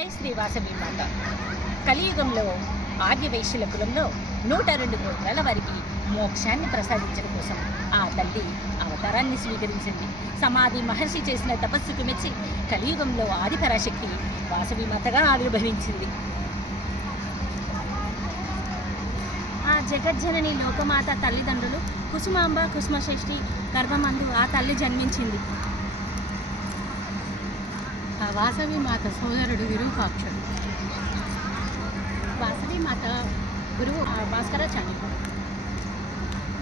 జై శ్రీ వాసవి మాత. కలియుగంలో ఆర్యవైశ్యుల కులంలో 102 గోత్రాల వారికి మోక్షాన్ని ప్రసాదించడం కోసం ఆ తల్లి అవతారాన్ని స్వీకరించింది. సమాధి మహర్షి చేసిన తపస్సుకు మెచ్చి కలియుగంలో ఆదిపరాశక్తి వాసవి మాతగా ఆవిర్భవించింది. ఆ జగజ్జనని లోకమాత తల్లిదండ్రులు కుసుమాంబ కుసుమశ్రేష్ఠి గర్భమందు ఆ తల్లి జన్మించింది. ఆ వాసవి మాత సోదరుడు విరూపాక్షుడు. వాసవి మాత గురువు భాస్కరాచార్యుడు.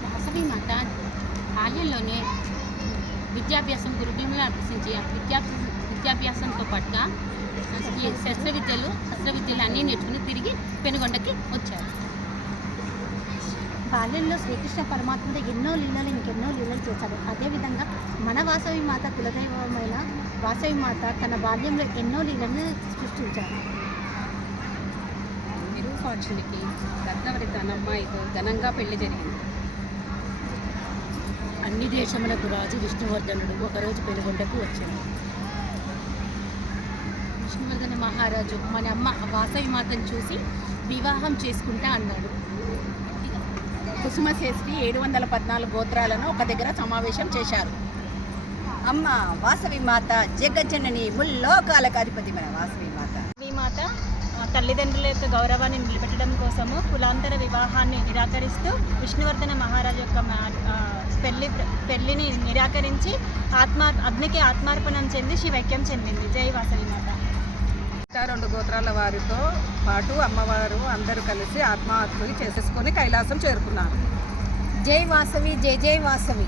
వాసవి మాత బాల్యంలోనే విద్యాభ్యాసం గురుకులంలో అభ్యసించి విద్యాభ్యాసంతో పాటుగా శస్త్రవిద్యలు అన్నీ నేర్చుకుని తిరిగి పెనుగొండకి వచ్చారు. బాల్యంలో శ్రీకృష్ణ పరమాత్ముడు ఇంకెన్నో లీలలు చేశాడు. అదేవిధంగా మన వాసవి మాత కులదైవమైన వాసవి మాత తన బాల్యంలో ఎన్నో లీలను సృష్టించారు. విరూపాక్షునికి రత్నవరి తన అమ్మాయితో ఘనంగా పెళ్లి జరిగింది. అన్ని దేశములకు రాజు విష్ణువర్ధనుడు ఒకరోజు పెనుగొండకు వచ్చాడు. విష్ణువర్ధన మహారాజు మన అమ్మ వాసవి మాతను చూసి వివాహం చేసుకుంటా అన్నాడు. కుసుమశ్రేష్ఠి 714 గోత్రాలను ఒక దగ్గర సమావేశం చేశారు. అమ్మ వాసవి మాత జగజ్జనని ముల్లోకాలకు అధిపతి మన వాసవి మాత. వాసవి మాత తల్లిదండ్రుల యొక్క గౌరవాన్ని నిలబెట్టడం కోసము కులాంతర వివాహాన్ని నిరాకరిస్తూ విష్ణువర్ధన మహారాజు యొక్క పెళ్లిని నిరాకరించి అగ్నికి ఆత్మార్పణం చెంది శివైక్యం చెందింది. జై వాసవి మాత. 2 గోత్రాల వారితో పాటు అమ్మవారు అందరూ కలిసి ఆత్మాహుతి చేసేసుకొని కైలాసం చేరుకున్నారు. జై వాసవి, జై జై వాసవి.